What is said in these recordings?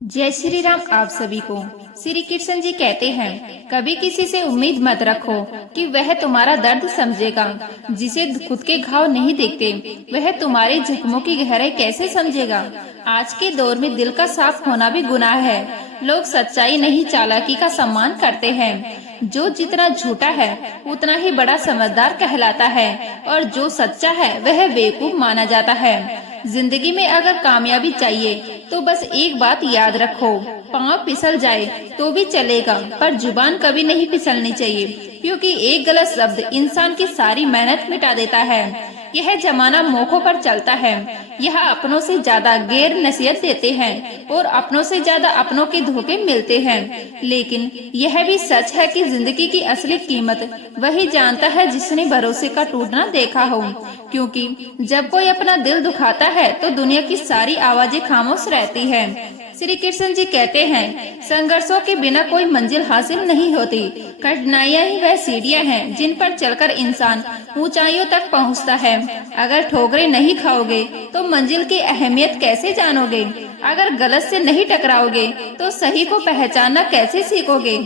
जय श्री राम। आप सभी को श्री कृष्ण जी कहते हैं, कभी किसी से उम्मीद मत रखो कि वह तुम्हारा दर्द समझेगा। जिसे खुद के घाव नहीं दिखते वह तुम्हारे जख्मों की गहराई कैसे समझेगा। आज के दौर में दिल का साफ होना भी गुनाह है। लोग सच्चाई नहीं चालाकी का सम्मान करते हैं। जो जितना झूठा है उतना ही बड़ा समझदार कहलाता है और जो सच्चा है वह बेवकूफ माना जाता है। जिंदगी में अगर कामयाबी चाहिए तो बस एक बात याद रखो, पाँव फिसल जाए तो भी चलेगा पर जुबान कभी नहीं फिसलनी चाहिए, क्योंकि एक गलत शब्द इंसान की सारी मेहनत मिटा देता है। यह जमाना मौकों पर चलता है। यह अपनों से ज्यादा गैर नसीहत देते हैं और अपनों से ज्यादा अपनों के धोखे मिलते हैं। लेकिन यह भी सच है कि जिंदगी की असली कीमत वही जानता है जिसने भरोसे का टूटना देखा हो, क्योंकि जब कोई अपना दिल दुखाता है तो दुनिया की सारी आवाजें खामोश रहती है। श्री कृष्ण जी कहते हैं, संघर्षों के बिना कोई मंजिल हासिल नहीं होती। कठिनाइयाँ ही वह सीढ़ियाँ हैं जिन पर चलकर इंसान ऊंचाइयों तक पहुँचता है। अगर ठोकरें नहीं खाओगे तो मंजिल की अहमियत कैसे जानोगे। अगर गलत से नहीं टकराओगे तो सही को पहचानना कैसे सीखोगे।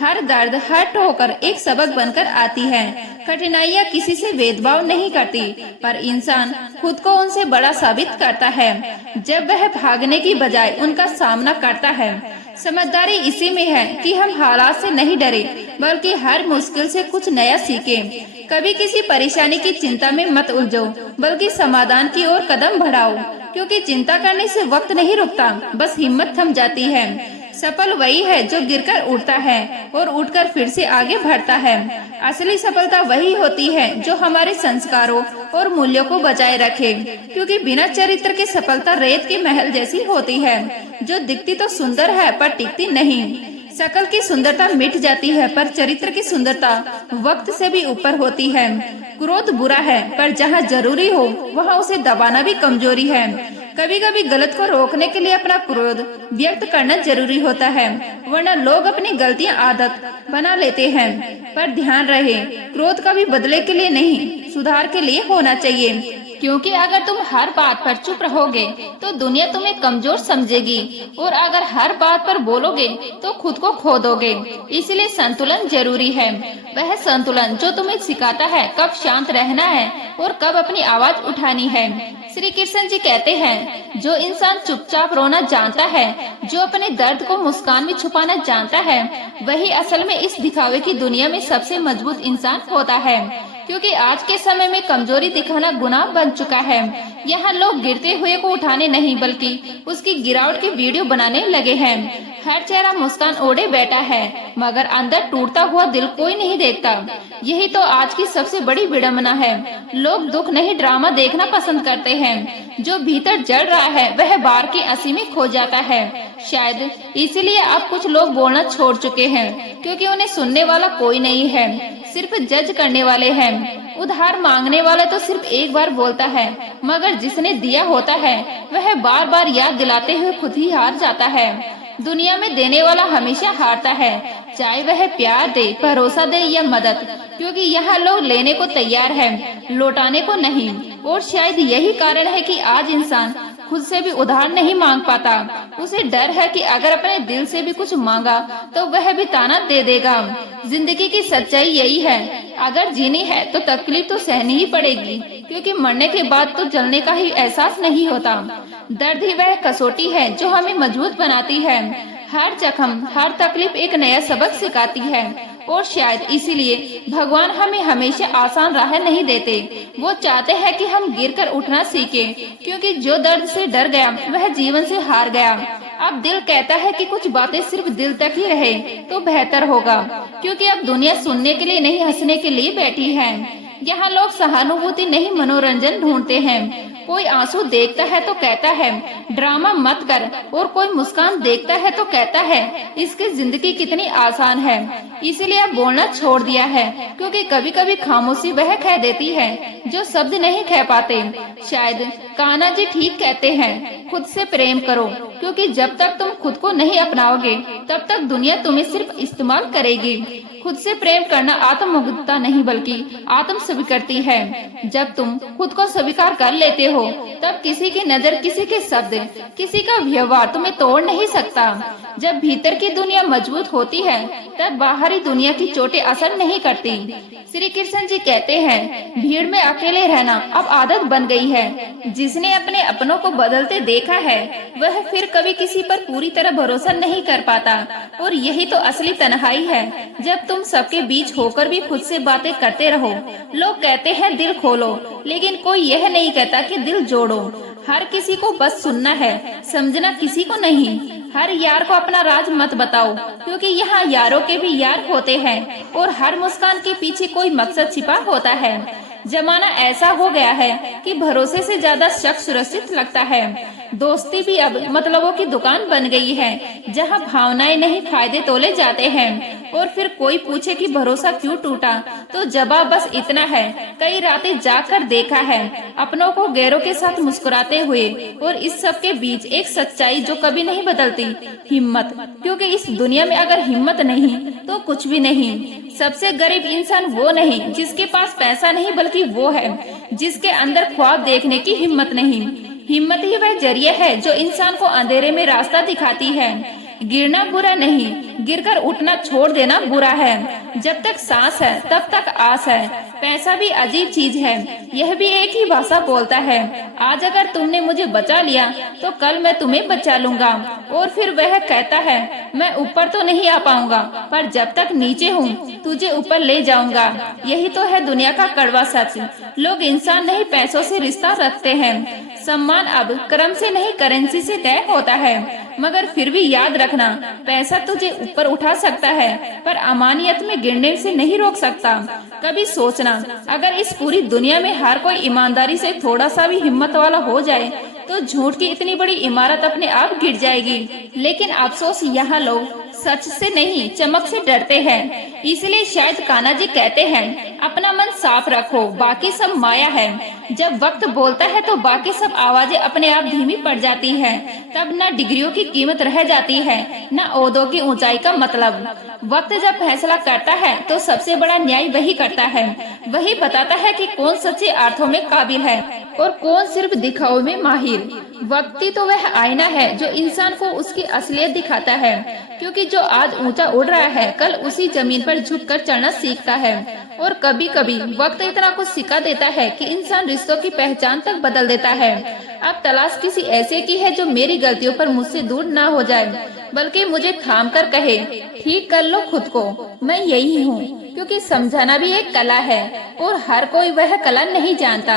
हर दर्द, हर ठोकर एक सबक बनकर आती है। कठिनाइयाँ किसी से भेदभाव नहीं करती, पर इंसान खुद को उनसे बड़ा साबित करता है जब वह भागने की बजाय उनका सामना करता है। समझदारी इसी में है कि हम हालात से नहीं डरे, बल्कि हर मुश्किल से कुछ नया सीखें। कभी किसी परेशानी की चिंता में मत उलझो, बल्कि समाधान की ओर कदम बढ़ाओ, क्योंकि चिंता करने से वक्त नहीं रुकता, बस हिम्मत थम जाती है। सफल वही है जो गिरकर उठता है और उठकर फिर से आगे बढ़ता है। असली सफलता वही होती है जो हमारे संस्कारों और मूल्यों को बचाए रखे, क्योंकि बिना चरित्र के सफलता रेत के महल जैसी होती है, जो दिखती तो सुंदर है पर टिकती नहीं। शकल की सुंदरता मिट जाती है पर चरित्र की सुंदरता वक्त से भी ऊपर होती है। क्रोध बुरा है पर जहाँ जरूरी हो वहाँ उसे दबाना भी कमजोरी है। कभी कभी गलत को रोकने के लिए अपना क्रोध व्यक्त करना जरूरी होता है, वरना लोग अपनी गलतियां आदत बना लेते हैं। पर ध्यान रहे, क्रोध कभी बदले के लिए नहीं, सुधार के लिए होना चाहिए। क्योंकि अगर तुम हर बात पर चुप रहोगे तो दुनिया तुम्हें कमजोर समझेगी, और अगर हर बात पर बोलोगे तो खुद को खो दोगे। इसलिए संतुलन जरूरी है। वह संतुलन जो तुम्हें सिखाता है कब शांत रहना है और कब अपनी आवाज उठानी है। श्री कृष्ण जी कहते हैं, जो इंसान चुपचाप रोना जानता है, जो अपने दर्द को मुस्कान में छुपाना जानता है, वही असल में इस दिखावे की दुनिया में सबसे मजबूत इंसान होता है। क्योंकि आज के समय में कमजोरी दिखाना गुनाह बन चुका है। यहाँ लोग गिरते हुए को उठाने नहीं बल्कि उसकी गिरावट की वीडियो बनाने लगे हैं। हर चेहरा मुस्कान ओढ़े बैठा है, मगर अंदर टूटता हुआ दिल कोई नहीं देखता। यही तो आज की सबसे बड़ी विडंबना है। लोग दुख नहीं ड्रामा देखना पसंद करते हैं। जो भीतर जल रहा है वह बाहर की हंसी में खो जाता है। शायद इसीलिए अब कुछ लोग बोलना छोड़ चुके हैं, क्योंकि उन्हें सुनने वाला कोई नहीं है, सिर्फ जज करने वाले हैं। उधार मांगने वाला तो सिर्फ एक बार बोलता है, मगर जिसने दिया होता है वह बार बार याद दिलाते हुए खुद ही हार जाता है। दुनिया में देने वाला हमेशा हारता है, चाहे वह प्यार दे, भरोसा दे या मदद, क्योंकि यहाँ लोग लेने को तैयार हैं, लौटाने को नहीं। और शायद यही कारण है कि आज इंसान खुद से भी उधार नहीं मांग पाता। उसे डर है कि अगर अपने दिल से भी कुछ मांगा तो वह भी ताना दे देगा। जिंदगी की सच्चाई यही है, अगर जीनी है तो तकलीफ तो सहनी ही पड़ेगी, क्योंकि मरने के बाद तो जलने का ही एहसास नहीं होता। दर्द ही वह कसौटी है जो हमें मजबूत बनाती है। हर जख्म, हर तकलीफ एक नया सबक सिखाती है, और शायद इसीलिए भगवान हमें हमेशा आसान राह नहीं देते। वो चाहते हैं कि हम गिरकर उठना सीखें, क्योंकि जो दर्द से डर गया वह जीवन से हार गया। अब दिल कहता है कि कुछ बातें सिर्फ दिल तक ही रहे तो बेहतर होगा, क्योंकि अब दुनिया सुनने के लिए नहीं, हंसने के लिए बैठी है। यहाँ लोग सहानुभूति नहीं, मनोरंजन ढूंढते हैं। कोई आंसू देखता है तो कहता है ड्रामा मत कर, और कोई मुस्कान देखता है तो कहता है इसकी जिंदगी कितनी आसान है। इसीलिए अब बोलना छोड़ दिया है, क्योंकि कभी कभी खामोशी वह कह देती है जो शब्द नहीं कह पाते। शायद कान्हा जी ठीक कहते हैं, खुद से प्रेम करो, क्योंकि जब तक तुम खुद को नहीं अपनाओगे तब तक दुनिया तुम्हें सिर्फ इस्तेमाल करेगी। खुद से प्रेम करना आत्ममुग्धता नहीं बल्कि आत्म स्वीकृति है। जब तुम खुद को स्वीकार कर लेते हो तब किसी की नजर, किसी के शब्द, किसी का व्यवहार तुम्हें तोड़ नहीं सकता। जब भीतर की दुनिया मजबूत होती है तब बाहरी दुनिया की चोटें असर नहीं करती। श्री कृष्ण जी कहते हैं, भीड़ में अकेले रहना अब आदत बन गई है। जिसने अपने अपनों को बदलते देखा है वह फिर कभी किसी पर पूरी तरह भरोसा नहीं कर पाता। और यही तो असली तन्हाई है, जब तुम सबके बीच होकर भी खुद से बातें करते रहो। लोग कहते हैं दिल खोलो, लेकिन कोई यह नहीं कहता कि दिल जोड़ो। हर किसी को बस सुनना है, समझना किसी को नहीं। हर यार को अपना राज मत बताओ, क्योंकि यहाँ यारों के भी यार होते हैं और हर मुस्कान के पीछे कोई मकसद छिपा होता है। जमाना ऐसा हो गया है कि भरोसे से ज्यादा शक सुरक्षित लगता है। दोस्ती भी अब मतलबों की दुकान बन गई है, जहाँ भावनाएं नहीं फायदे तोले जाते हैं। और फिर कोई पूछे कि भरोसा क्यों टूटा, तो जवाब बस इतना है, कई रातें जाकर देखा है अपनों को गैरों के साथ मुस्कुराते हुए। और इस सब के बीच एक सच्चाई जो कभी नहीं बदलती, हिम्मत। क्योंकि इस दुनिया में अगर हिम्मत नहीं तो कुछ भी नहीं। सबसे गरीब इंसान वो नहीं जिसके पास पैसा नहीं, बल्कि वो है जिसके अंदर ख्वाब देखने की हिम्मत नहीं। हिम्मत ही वह जरिया है जो इंसान को अंधेरे में रास्ता दिखाती है। गिरना बुरा नहीं, गिरकर उठना छोड़ देना बुरा है। जब तक सांस है तब तक आस है। पैसा भी अजीब चीज है, यह भी एक ही भाषा बोलता है। आज अगर तुमने मुझे बचा लिया तो कल मैं तुम्हें बचा लूंगा। और फिर वह कहता है, मैं ऊपर तो नहीं आ पाऊंगा, पर जब तक नीचे हूँ तुझे ऊपर ले जाऊंगा। यही तो है दुनिया का कड़वा सच। लोग इंसान नहीं पैसों से रिश्ता रखते हैं। सम्मान अब क्रम से नहीं करेंसी से तय होता है। मगर फिर भी याद रखना, पैसा तुझे ऊपर उठा सकता है पर अमानियत में गिरने से नहीं रोक सकता। कभी सोचना, अगर इस पूरी दुनिया में हर कोई ईमानदारी से थोड़ा सा भी हिम्मत वाला हो जाए तो झूठ की इतनी बड़ी इमारत अपने आप गिर जाएगी। लेकिन अफसोस यहाँ लोग सच से नहीं चमक से डरते हैं। इसलिए शायद कान्हा जी कहते हैं, अपना मन साफ रखो, बाकी सब माया है। जब वक्त बोलता है तो बाकी सब आवाजें अपने आप धीमी पड़ जाती हैं। तब न डिग्रियों की कीमत रह जाती है, न ओहदों की ऊंचाई का मतलब। वक्त जब फैसला करता है तो सबसे बड़ा न्याय वही करता है। वही बताता है कि कौन सच्चे अर्थों में काबिल है और कौन सिर्फ दिखावे में माहिर। वक्त ही तो वह आईना है जो इंसान को उसकी असलियत दिखाता है। क्योंकि जो आज ऊंचा उड़ रहा है कल उसी जमीन पर झुककर चढ़ना सीखता है। और कभी कभी वक्त इतना कुछ सिखा देता है कि इंसान रिश्तों की पहचान तक बदल देता है। अब तलाश किसी ऐसे की है जो मेरी गलतियों पर मुझसे दूर ना हो जाए, बल्कि मुझे थाम कर कहे, ठीक कर लो खुद को, मैं यही हूँ। क्योंकि समझाना भी एक कला है और हर कोई वह कला नहीं जानता।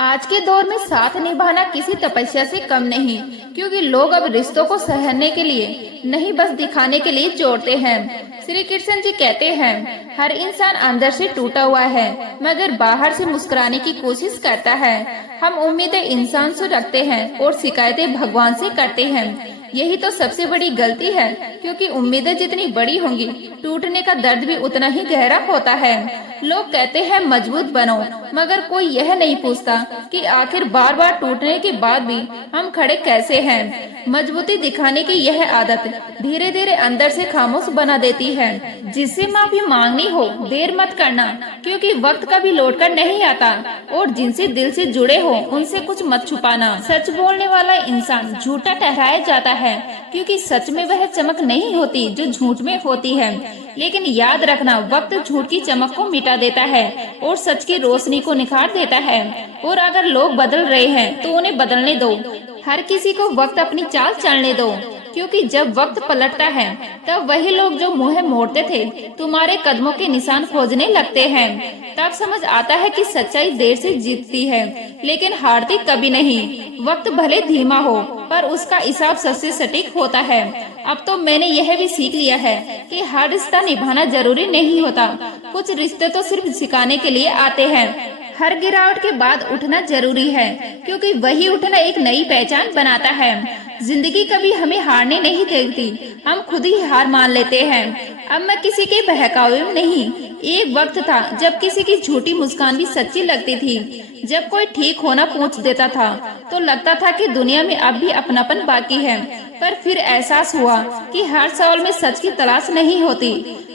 आज के दौर में साथ निभाना किसी तपस्या से कम नहीं, क्योंकि लोग अब रिश्तों को सहने के लिए नहीं बस दिखाने के लिए जोड़ते हैं। श्री कृष्ण जी कहते हैं, हर इंसान अंदर से टूटा हुआ है मगर बाहर से मुस्कुराने की कोशिश करता है। हम उम्मीदें इंसान से रखते हैं और शिकायतें भगवान से करते हैं। यही तो सबसे बड़ी गलती है, क्योंकि उम्मीदें जितनी बड़ी होंगी टूटने का दर्द भी उतना ही गहरा होता है। लोग कहते हैं मजबूत बनो, मगर कोई यह नहीं पूछता कि आखिर बार बार टूटने के बाद भी हम खड़े कैसे हैं। मजबूती दिखाने की यह आदत धीरे धीरे अंदर से खामोश बना देती है। जिससे माफी मांगनी हो देर मत करना, क्योंकि वक्त कभी लौट कर नहीं आता। और जिनसे दिल से जुड़े हो उनसे कुछ मत छुपाना। सच बोलने वाला इंसान झूठा ठहराया जाता है, क्योंकि सच में वह चमक नहीं होती जो झूठ में होती है। लेकिन याद रखना, वक्त झूठ की चमक को मिटा देता है और सच की रोशनी को निखार देता है। और अगर लोग बदल रहे हैं तो उन्हें बदलने दो। हर किसी को वक्त अपनी चाल चलने दो, क्योंकि जब वक्त पलटता है तब वही लोग जो मुंह मोड़ते थे तुम्हारे कदमों के निशान खोजने लगते हैं। तब समझ आता है कि सच्चाई देर से जीतती है, लेकिन हारती कभी नहीं। वक्त भले धीमा हो पर उसका हिसाब सबसे सटीक होता है। अब तो मैंने यह भी सीख लिया है कि हर रिश्ता निभाना जरूरी नहीं होता। कुछ रिश्ते तो सिर्फ सिखाने के लिए आते हैं। हर गिरावट के बाद उठना जरूरी है, क्योंकि वही उठना एक नई पहचान बनाता है। जिंदगी कभी हमें हारने नहीं देती, हम खुद ही हार मान लेते हैं। अब मैं किसी के बहकावे में नहीं। एक वक्त था जब किसी की झूठी मुस्कान भी सच्ची लगती थी। जब कोई ठीक होना पूछ देता था तो लगता था कि दुनिया में अब भी अपनापन बाकी है। पर फिर एहसास हुआ कि हर सवाल में सच की तलाश नहीं होती,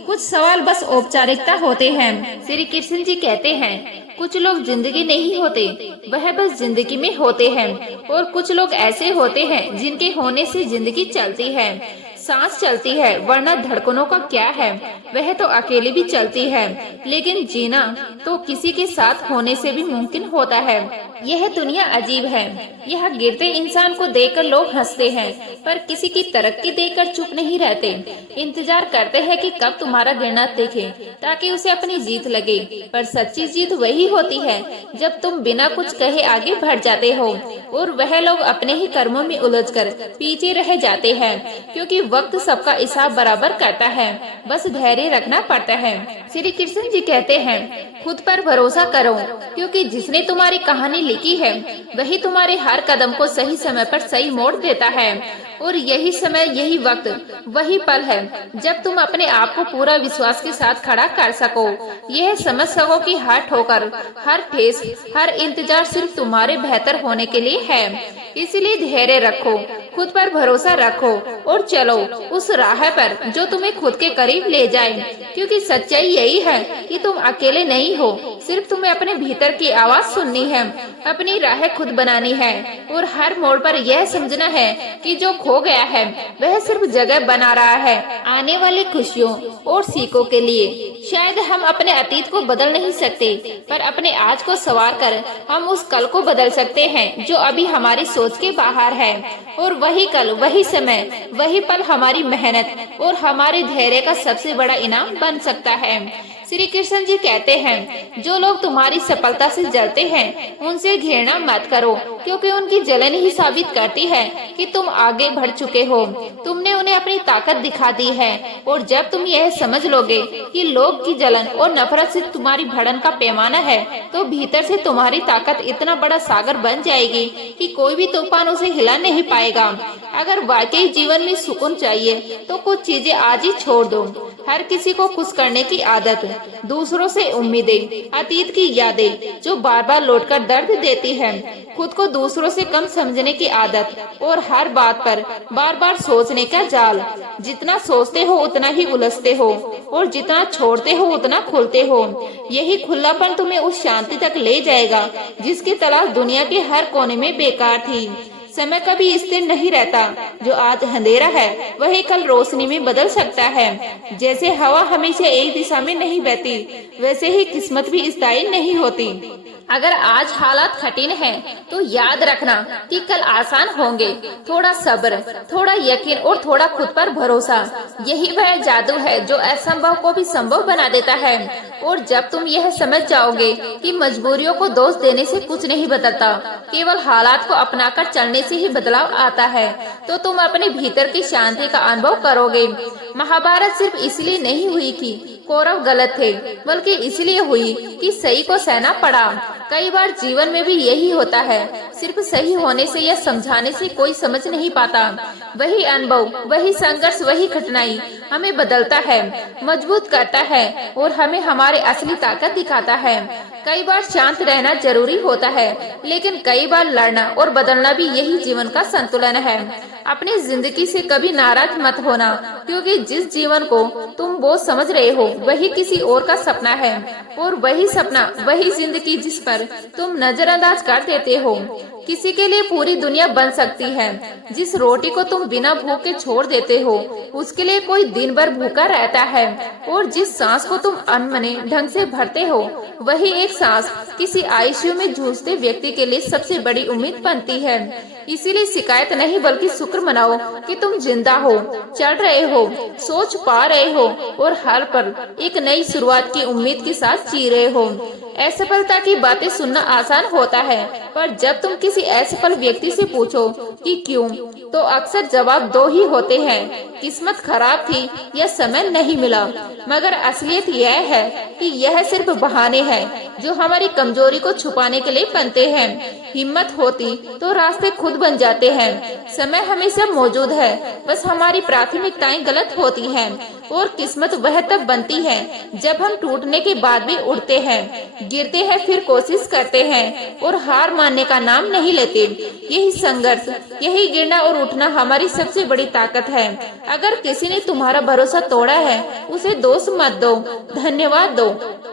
कुछ सवाल बस औपचारिकता होते हैं। श्री कृष्ण जी कहते हैं, कुछ लोग जिंदगी नहीं होते, वह बस जिंदगी में होते हैं। और कुछ लोग ऐसे होते हैं जिनके होने से जिंदगी चलती है। सांस चलती है, वरना धड़कनों का क्या है, वह तो अकेली भी चलती है। लेकिन जीना तो किसी के साथ होने से भी मुमकिन होता है। यह दुनिया अजीब है। यह गिरते इंसान को देखकर लोग हंसते हैं, पर किसी की तरक्की देखकर चुप नहीं रहते। इंतजार करते हैं कि कब तुम्हारा गिरना देखें, ताकि उसे अपनी जीत लगे। पर सच्ची जीत वही होती है जब तुम बिना कुछ कहे आगे बढ़ जाते हो, और वह लोग अपने ही कर्मों में उलझकर पीछे रह जाते हैं। क्योंकि वक्त सबका हिसाब बराबर करता है, बस धैर्य रखना पड़ता है। श्री कृष्ण जी कहते हैं, खुद पर भरोसा करो, क्योंकि जिसने तुम्हारी कहानी लिखी है वही तुम्हारे हर कदम को सही समय पर सही मोड़ देता है। और यही समय, यही वक्त, वही पल है जब तुम अपने आप को पूरा विश्वास के साथ खड़ा कर सको। यह समझ सको कि हर ठोकर, हर ठेस, हर इंतजार सिर्फ तुम्हारे बेहतर होने के लिए है। इसलिए धैर्य रखो, खुद पर भरोसा रखो और चलो उस राह पर जो तुम्हें खुद के करीब ले जाए। क्योंकि सच्चाई यही है कि तुम अकेले नहीं हो, सिर्फ तुम्हें अपने भीतर की आवाज सुननी है, अपनी राह खुद बनानी है। और हर मोड़ पर यह समझना है कि जो खो गया है वह सिर्फ जगह बना रहा है आने वाली खुशियों और सीखों के लिए। शायद हम अपने अतीत को बदल नहीं सकते, पर अपने आज को संवार कर हम उस कल को बदल सकते हैं जो अभी हमारी सोच के बाहर है। और वही कल, वही समय, वही पल हमारी मेहनत और हमारे धैर्य का सबसे बड़ा इनाम बन सकता है। श्री कृष्ण जी कहते हैं, जो लोग तुम्हारी सफलता से जलते हैं उनसे घृणा मत करो, क्योंकि उनकी जलन ही साबित करती है कि तुम आगे बढ़ चुके हो। तुमने उन्हें अपनी ताकत दिखा दी है। और जब तुम यह समझ लोगे कि लोग की जलन और नफरत से तुम्हारी भड़न का पैमाना है, तो भीतर से तुम्हारी ताकत इतना बड़ा सागर बन जाएगी कि कोई भी तूफान उसे हिला नहीं पाएगा। अगर वाकई जीवन में सुकून चाहिए तो कुछ चीजें आज ही छोड़ दो। हर किसी को खुश करने की आदत, दूसरों से उम्मीदें, अतीत की यादें जो बार बार लौटकर दर्द देती है, खुद को दूसरों से कम समझने की आदत और हर बात पर बार बार सोचने का जाल। जितना सोचते हो उतना ही उलझते हो, और जितना छोड़ते हो उतना खुलते हो। यही खुलापन तुम्हें उस शांति तक ले जाएगा जिसकी तलाश दुनिया के हर कोने में बेकार थी। समय कभी स्थिर नहीं रहता। जो आज अंधेरा है वही कल रोशनी में बदल सकता है। जैसे हवा हमेशा एक दिशा में नहीं बहती, वैसे ही किस्मत भी स्थायी नहीं होती। अगर आज हालात कठिन हैं, तो याद रखना कि कल आसान होंगे। थोड़ा सब्र, थोड़ा यकीन और थोड़ा खुद पर भरोसा, यही वह जादू है जो असंभव को भी संभव बना देता है। और जब तुम यह समझ जाओगे कि मजबूरियों को दोष देने से कुछ नहीं बदलता, केवल हालात को अपनाकर चलने से ही बदलाव आता है, तो तुम अपने भीतर की शांति का अनुभव करोगे। महाभारत सिर्फ इसलिए नहीं हुई कि कौरव गलत थे, बल्कि इसलिए हुई कि सही को सहना पड़ा। कई बार जीवन में भी यही होता है, सिर्फ सही होने से या समझाने से कोई समझ नहीं पाता। वही अनुभव, वही संघर्ष, वही कठिनाई हमें बदलता है, मजबूत करता है और हमें हमारे असली ताकत दिखाता है। कई बार शांत रहना जरूरी होता है, लेकिन कई बार लड़ना और बदलना भी यही जीवन का संतुलन है। अपनी जिंदगी से कभी नाराज मत होना, क्योंकि जिस जीवन को तुम बोझ समझ रहे हो वही किसी और का सपना है, और वही सपना, वही जिंदगी जिस पर तुम नजरअंदाज कर देते हो। किसी के लिए पूरी दुनिया बन सकती है। जिस रोटी को तुम बिना भूखे छोड़ देते हो, उसके लिए कोई दिन भर भूखा रहता है। और जिस सांस को तुम अनमने ढंग से भरते हो, वही एक सांस किसी आईसीयू में जूझते व्यक्ति के लिए सबसे बड़ी उम्मीद बनती है। इसीलिए शिकायत नहीं बल्कि शुक्र मनाओ कि तुम जिंदा हो, चल रहे हो, सोच पा रहे हो और हर पल एक नई शुरुआत की उम्मीद के साथ जी रहे हो। असफलता की बातें सुनना आसान होता है, पर जब तुम किसी असफल व्यक्ति से पूछो कि क्यों, तो अक्सर जवाब दो ही होते हैं, किस्मत खराब थी या समय नहीं मिला, मगर असलियत यह है कि यह सिर्फ बहाने हैं जो हमारी कमजोरी को छुपाने के लिए बनते हैं। हिम्मत होती तो रास्ते खुद बन जाते हैं। समय हमेशा मौजूद है, बस हमारी प्राथमिकताएं गलत होती हैं। और किस्मत वह तब बनती है जब हम टूटने के बाद भी उठते हैं, गिरते हैं, फिर कोशिश करते हैं और हार मानने का नाम नहीं लेते। यही संघर्ष, यही गिरना और उठना हमारी सबसे बड़ी ताकत है। अगर किसी ने तुम्हारा भरोसा तोड़ा है, उसे दोष मत दो, धन्यवाद दो।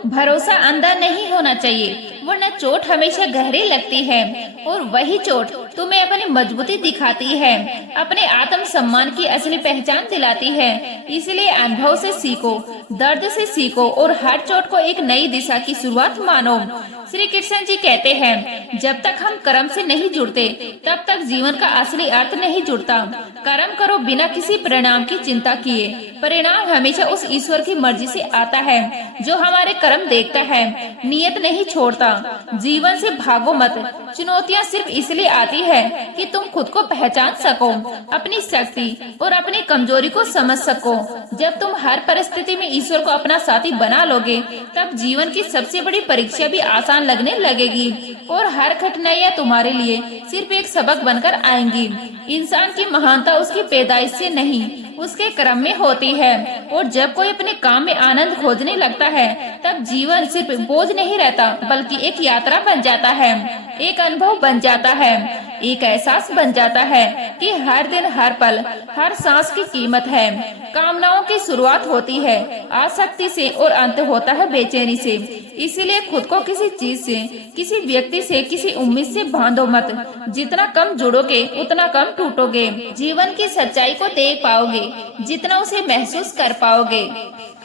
भरोसा अंधा नहीं होना चाहिए, वरना चोट हमेशा गहरी लगती है और वही चोट तुम्हें अपनी मजबूती दिखाती है, अपने आत्म सम्मान की असली पहचान दिलाती है। इसलिए अनुभव से सीखो, दर्द से सीखो और हर चोट को एक नई दिशा की शुरुआत मानो। श्री कृष्ण जी कहते हैं, जब तक हम कर्म से नहीं जुड़ते तब तक जीवन का असली अर्थ नहीं जुड़ता। कर्म करो बिना किसी परिणाम की चिंता किए। परिणाम हमेशा उस ईश्वर की मर्जी से आता है जो हमारे कर्म देखता है, नियत नहीं छोड़ता। जीवन से भागो मत। चुनौतियाँ सिर्फ इसलिए आती है कि तुम खुद को पहचान सको, अपनी शक्ति और अपनी कमजोरी को समझ सको। जब तुम हर परिस्थिति में ईश्वर को अपना साथी बना लोगे, तब जीवन की सबसे बड़ी परीक्षा भी आसान लगने लगेगी और हर कठिनाइयाँ तुम्हारे लिए सिर्फ एक सबक बनकर आएंगी। इंसान की महानता उसकी पैदाइश से नहीं, उसके कर्म में होती है। और जब कोई अपने काम में आनंद खोजने लगता है, तब जीवन सिर्फ बोझ नहीं रहता, बल्कि एक यात्रा बन जाता है, एक अनुभव बन जाता है, एक एहसास बन जाता है कि हर दिन, हर पल, हर सांस की कीमत है। कामनाओं की शुरुआत होती है आसक्ति से और अंत होता है बेचैनी से। इसीलिए खुद को किसी चीज से, किसी व्यक्ति से, किसी उम्मीद से बांधो मत। जितना कम जुड़ोगे उतना कम टूटोगे। जीवन की सच्चाई को देख पाओगे जितना उसे महसूस कर पाओगे।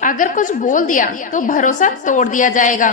अगर कुछ बोल दिया तो भरोसा तोड़ दिया जाएगा।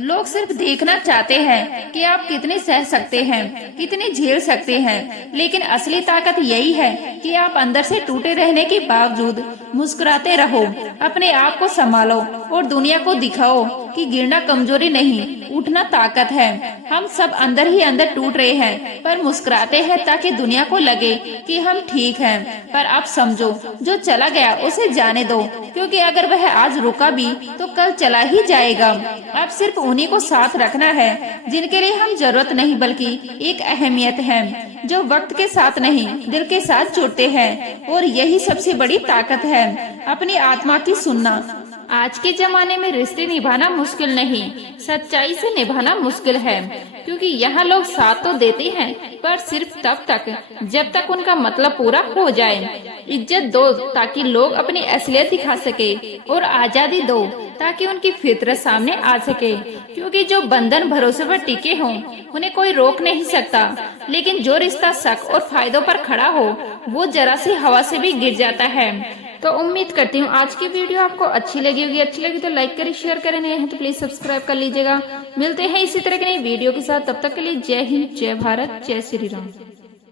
लोग सिर्फ देखना चाहते हैं कि आप कितने सह सकते हैं, कितने झेल सकते हैं, लेकिन असली ताकत यही है कि आप अंदर से टूटे रहने के बावजूद मुस्कुराते रहो, अपने आप को संभालो और दुनिया को दिखाओ कि गिरना कमजोरी नहीं, उठना ताकत है। हम सब अंदर ही अंदर टूट रहे हैं, पर मुस्कुराते हैं ताकि दुनिया को लगे कि हम ठीक हैं। पर आप समझो, जो चला गया उसे जाने दो, क्योंकि अगर वह आज रुका भी तो कल चला ही जाएगा। अब सिर्फ उन्हीं को साथ रखना है जिनके लिए हम जरूरत नहीं बल्कि एक अहमियत है, जो वक्त के साथ नहीं दिल के साथ जुड़ते हैं। और यही सबसे बड़ी ताकत है, अपनी आत्मा की सुनना। आज के जमाने में रिश्ते निभाना मुश्किल नहीं, सच्चाई से निभाना मुश्किल है, क्योंकि यहाँ लोग साथ तो देते हैं, पर सिर्फ तब तक जब तक उनका मतलब पूरा हो जाए। इज्जत दो ताकि लोग अपनी असलियत दिखा सके, और आजादी दो ताकि उनकी फितरत सामने आ सके। क्योंकि जो बंधन भरोसे पर टिके हों उन्हें कोई रोक नहीं सकता, लेकिन जो रिश्ता शक और फायदों पर खड़ा हो वो जरा सी हवा से भी गिर जाता है। तो उम्मीद करती हूँ आज की वीडियो आपको अच्छी लगी होगी। अच्छी लगी तो लाइक करें, शेयर करें, नए हैं तो प्लीज सब्सक्राइब कर लीजिएगा। मिलते हैं इसी तरह की नई वीडियो के साथ, तब तक के लिए जय हिंद, जय भारत, जय श्री राम।